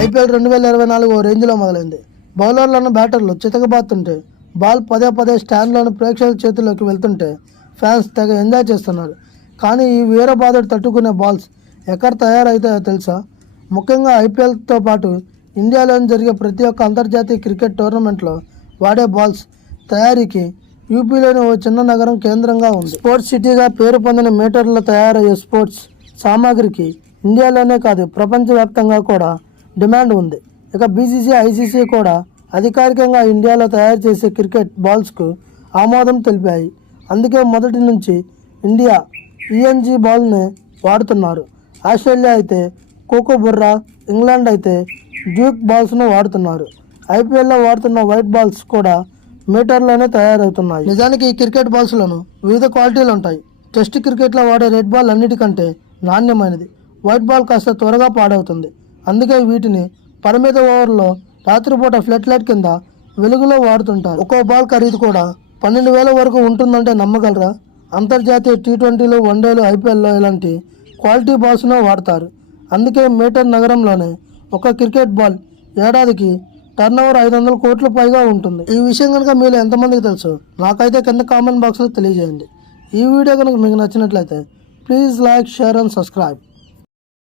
IPL 2024 ఓ రేంజ్లో మొదలైంది. బౌలర్లను బ్యాటర్లు చితకబాతుంటే ball పదే పదే స్టాండ్లోని ప్రేక్షకుల చేతుల్లోకి వెళ్తుంటే ఫ్యాన్స్ తెగ ఎంజాయ్ చేస్తున్నారు. కానీ ఈ వీరబాదుడు తట్టుకునే బాల్స్ ఎక్కడ తయారవుతాయో తెలుసా? ముఖ్యంగా ఐపీఎల్తో పాటు ఇండియాలోని జరిగే ప్రతి ఒక్క అంతర్జాతీయ క్రికెట్ టోర్నమెంట్లో వాడే బాల్స్ తయారీకి యూపీలోని ఓ చిన్న నగరం కేంద్రంగా ఉంది. స్పోర్ట్స్ సిటీగా పేరు పొందిన మీటర్లలో తయారయ్యే స్పోర్ట్స్ సామాగ్రికి ఇండియాలోనే కాదు ప్రపంచవ్యాప్తంగా కూడా డిమాండ్ ఉంది. ఇక బీసీసీ, ఐసీసీ కూడా అధికారికంగా ఇండియాలో తయారు చేసే క్రికెట్ బాల్స్కు ఆమోదం తెలిపాయి. అందుకే మొదటి నుంచి ఇండియా ఈఎన్జీ బాల్ని వాడుతున్నారు. ఆస్ట్రేలియా అయితే కోకో బుర్రా, ఇంగ్లాండ్ అయితే డ్యూక్ బాల్స్ను వాడుతున్నారు. ఐపీఎల్లో వాడుతున్న వైట్ బాల్స్ కూడా మీటర్లోనే తయారవుతున్నాయి. నిజానికి ఈ క్రికెట్ బాల్స్లోనూ వివిధ క్వాలిటీలు ఉంటాయి. టెస్ట్ క్రికెట్లో వాడే రెడ్ బాల్ అన్నిటికంటే నాణ్యమైనది. వైట్ బాల్ కాస్త త్వరగా పాడవుతుంది. అందుకే వీటిని పరిమిత ఓవర్లో రాత్రిపూట ఫ్లడ్ లైట్ కింద వెలుగులో వాడుతుంటారు. ఒక్కో బాల్ ఖరీదు కూడా 12,000 వరకు ఉంటుందంటే నమ్మగలరా? అంతర్జాతీయ టీ20లు, వన్డేలు, ఐపీఎల్లో ఇలాంటి క్వాలిటీ బాల్స్ను వాడతారు. అందుకే మీటర్ నగరంలోనే ఒక క్రికెట్ బాల్ ఏడాదికి టర్నోవర్ 500 కోట్ల పైగా ఉంటుంది. ఈ విషయం కనుక మీలో ఎంతమందికి తెలుసు నాకైతే కింద కామెంట్ బాక్స్లో తెలియజేయండి. ఈ వీడియో కనుక మీకు నచ్చినట్లయితే please like, share and subscribe.